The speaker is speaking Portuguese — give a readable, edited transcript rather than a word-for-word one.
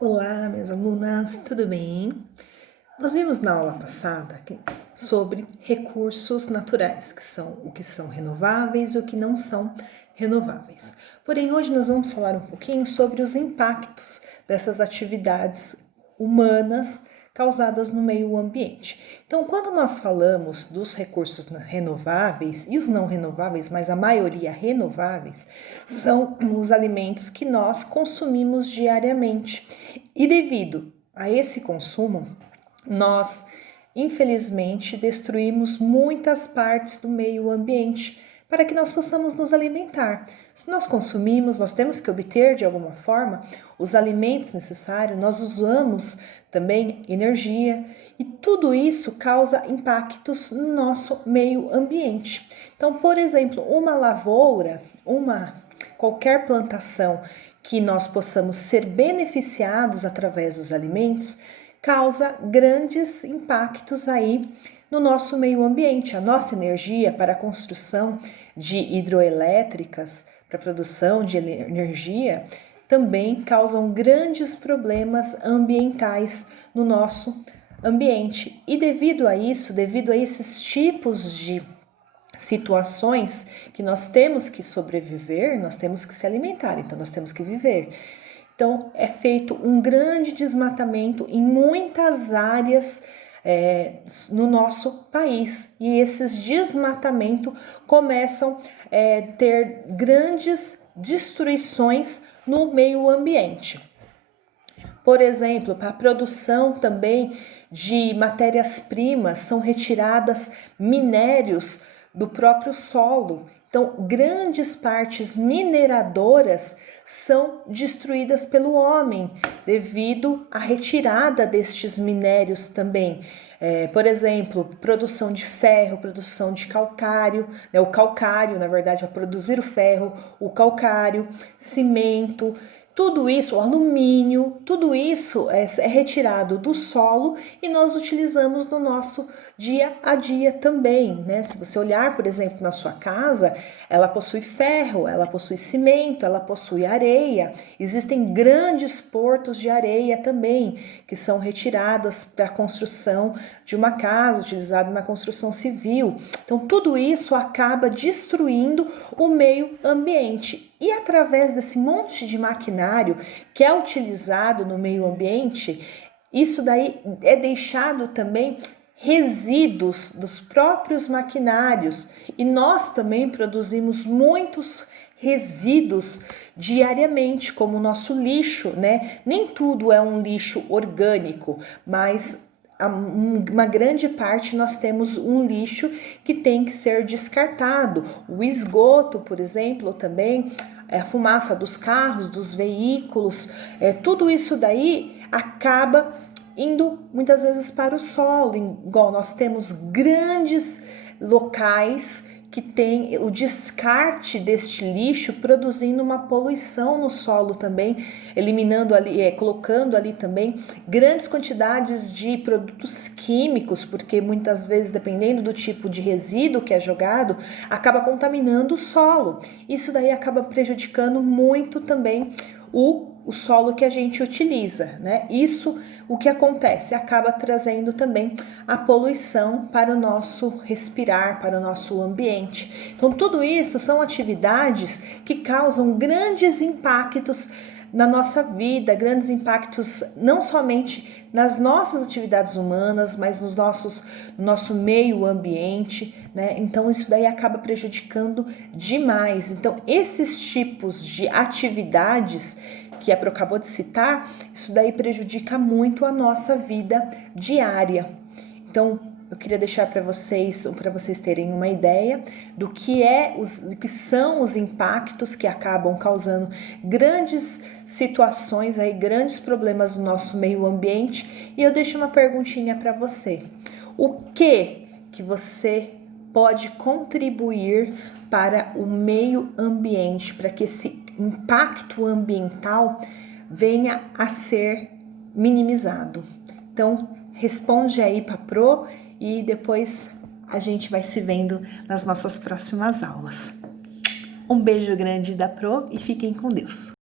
Olá, minhas alunas, tudo bem? Nós vimos na aula passada sobre recursos naturais, que são o que são renováveis e o que não são renováveis. Porém, hoje nós vamos falar um pouquinho sobre os impactos dessas atividades humanas causadas no meio ambiente. Então, quando nós falamos dos recursos renováveis e os não renováveis, mas a maioria renováveis, são os alimentos que nós consumimos diariamente. E devido a esse consumo, nós, infelizmente, destruímos muitas partes do meio ambiente para que nós possamos nos alimentar. Se nós consumimos, nós temos que obter de alguma forma os alimentos necessários, nós usamos também energia e tudo isso causa impactos no nosso meio ambiente. Então, por exemplo, uma lavoura, qualquer plantação que nós possamos ser beneficiados através dos alimentos, causa grandes impactos aí no nosso meio ambiente. A nossa energia para a construção de hidroelétricas, para a produção de energia, também causam grandes problemas ambientais no nosso ambiente. E devido a isso, devido a esses tipos de situações que nós temos que sobreviver, nós temos que se alimentar, então nós temos que viver. Então, é feito um grande desmatamento em muitas áreas no nosso país. E esses desmatamentos começam a ter grandes destruições no meio ambiente. Por exemplo, para a produção também de matérias-primas, são retiradas minérios do próprio solo. Então, grandes partes mineradoras são destruídas pelo homem devido à retirada destes minérios também. Por exemplo, produção de ferro, produção de calcário, o calcário, na verdade, para produzir o ferro, o calcário, cimento, tudo isso, o alumínio, tudo isso é retirado do solo e nós utilizamos no nosso dia a dia também, né? Se você olhar, por exemplo, na sua casa, ela possui ferro, ela possui cimento, ela possui areia. Existem grandes portos de areia também, que são retiradas para a construção de uma casa, utilizada na construção civil. Então, tudo isso acaba destruindo o meio ambiente. E através desse monte de maquinário que é utilizado no meio ambiente, isso daí é deixado também resíduos dos próprios maquinários. E nós também produzimos muitos resíduos diariamente, como o nosso lixo, né? Nem tudo é um lixo orgânico, mas uma grande parte nós temos um lixo que tem que ser descartado. O esgoto, por exemplo, também, a fumaça dos carros, dos veículos, tudo isso daí acaba indo muitas vezes para o solo, igual nós temos grandes locais que tem o descarte deste lixo produzindo uma poluição no solo também, eliminando ali, colocando ali também grandes quantidades de produtos químicos, porque muitas vezes, dependendo do tipo de resíduo que é jogado, acaba contaminando o solo. Isso daí acaba prejudicando muito também o solo que a gente utiliza, né? Isso, o que acontece? Acaba trazendo também a poluição para o nosso respirar, para o nosso ambiente. Então, tudo isso são atividades que causam grandes impactos na nossa vida, grandes impactos não somente nas nossas atividades humanas, mas no nosso meio ambiente, né? Então isso daí acaba prejudicando demais. Então esses tipos de atividades que a Pro acabou de citar, isso daí prejudica muito a nossa vida diária. Então eu queria deixar para vocês terem uma ideia do que são os impactos que acabam causando grandes situações aí, grandes problemas no nosso meio ambiente. E eu deixo uma perguntinha para você. O que você pode contribuir para o meio ambiente, para que esse impacto ambiental venha a ser minimizado? Então, responde aí para a Pro e depois a gente vai se vendo nas nossas próximas aulas. Um beijo grande da Pro e fiquem com Deus!